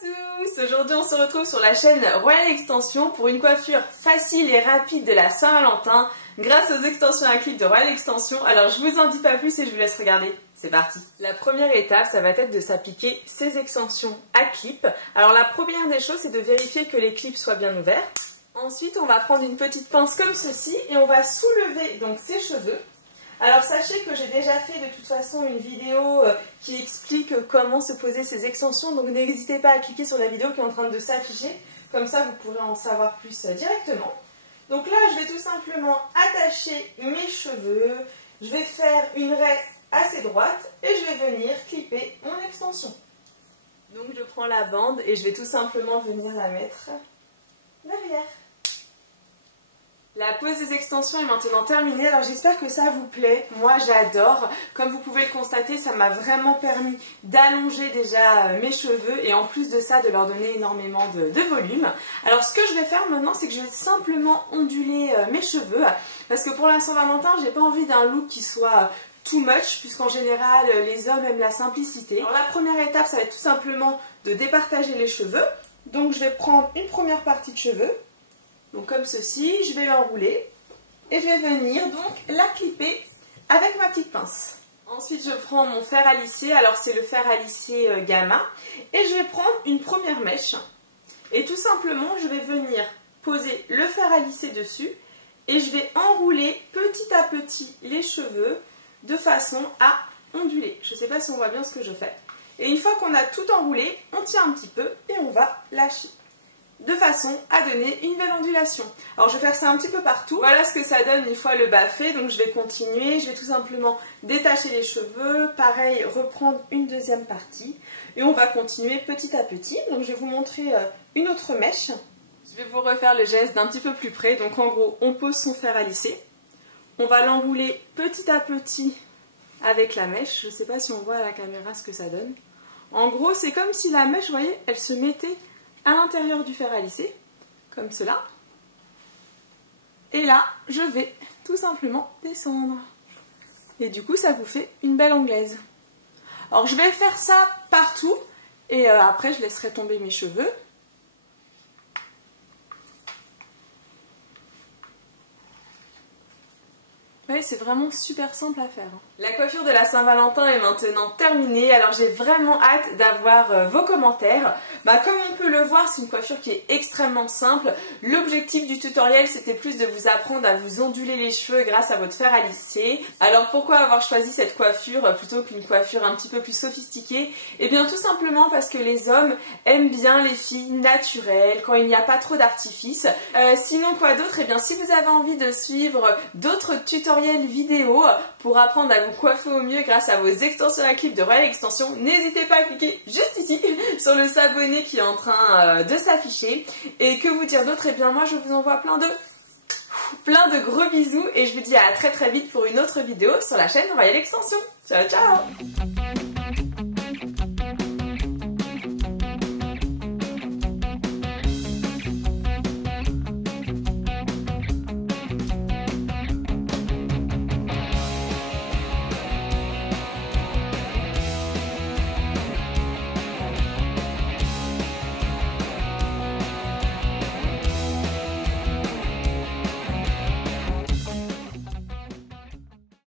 tous! Aujourd'hui on se retrouve sur la chaîne Royal Extension pour une coiffure facile et rapide de la Saint-Valentin grâce aux extensions à clip de Royal Extension. Alors je vous en dis pas plus et je vous laisse regarder. C'est parti! La première étape, ça va être de s'appliquer ces extensions à clip. Alors la première des choses, c'est de vérifier que les clips soient bien ouverts. Ensuite, on va prendre une petite pince comme ceci et on va soulever donc ses cheveux. Alors sachez que j'ai déjà fait de toute façon une vidéo qui explique comment se poser ces extensions, donc n'hésitez pas à cliquer sur la vidéo qui est en train de s'afficher, comme ça vous pourrez en savoir plus directement. Donc là je vais tout simplement attacher mes cheveux, je vais faire une raie assez droite et je vais venir clipper mon extension. Donc je prends la bande et je vais tout simplement venir la mettre derrière. La pose des extensions est maintenant terminée, alors j'espère que ça vous plaît, moi j'adore. Comme vous pouvez le constater, ça m'a vraiment permis d'allonger déjà mes cheveux et en plus de ça de leur donner énormément de volume. Alors ce que je vais faire maintenant, c'est que je vais simplement onduler mes cheveux parce que pour la Saint-Valentin, j'ai pas envie d'un look qui soit too much puisqu'en général les hommes aiment la simplicité. Alors la première étape, ça va être tout simplement de départager les cheveux. Donc je vais prendre une première partie de cheveux. Donc comme ceci, je vais l'enrouler et je vais venir donc la clipper avec ma petite pince. Ensuite je prends mon fer à lisser, alors c'est le fer à lisser Gamma, et je vais prendre une première mèche et tout simplement je vais venir poser le fer à lisser dessus et je vais enrouler petit à petit les cheveux de façon à onduler. Je ne sais pas si on voit bien ce que je fais. Et une fois qu'on a tout enroulé, on tient un petit peu et on va lâcher, de façon à donner une belle ondulation. Alors je vais faire ça un petit peu partout. Voilà ce que ça donne une fois le bas fait. Donc je vais continuer, je vais tout simplement détacher les cheveux, pareil reprendre une deuxième partie et on va continuer petit à petit. Donc je vais vous montrer une autre mèche. Je vais vous refaire le geste d'un petit peu plus près. Donc en gros on pose son fer à lisser, on va l'enrouler petit à petit avec la mèche. Je ne sais pas si on voit à la caméra ce que ça donne. En gros c'est comme si la mèche, vous voyez, elle se mettait à l'intérieur du fer à lisser, comme cela. Et là, je vais tout simplement descendre. Et du coup, ça vous fait une belle anglaise. Alors, je vais faire ça partout, et après, je laisserai tomber mes cheveux. Oui, c'est vraiment super simple à faire. La coiffure de la Saint-Valentin est maintenant terminée, alors j'ai vraiment hâte d'avoir vos commentaires. Comme on peut le voir, c'est une coiffure qui est extrêmement simple. L'objectif du tutoriel, c'était plus de vous apprendre à vous onduler les cheveux grâce à votre fer à lisser. Alors pourquoi avoir choisi cette coiffure plutôt qu'une coiffure un petit peu plus sophistiquée? Eh bien tout simplement parce que les hommes aiment bien les filles naturelles, quand il n'y a pas trop d'artifice. Sinon quoi d'autre? Eh bien si vous avez envie de suivre d'autres tutoriels vidéo pour apprendre à vous coiffer au mieux grâce à vos extensions à clip de Royal Extension, n'hésitez pas à cliquer juste ici sur le s'abonner qui est en train de s'afficher. Et que vous dire d'autre? Eh bien moi je vous envoie plein de gros bisous et je vous dis à très vite pour une autre vidéo sur la chaîne Royal Extension. Ciao ciao!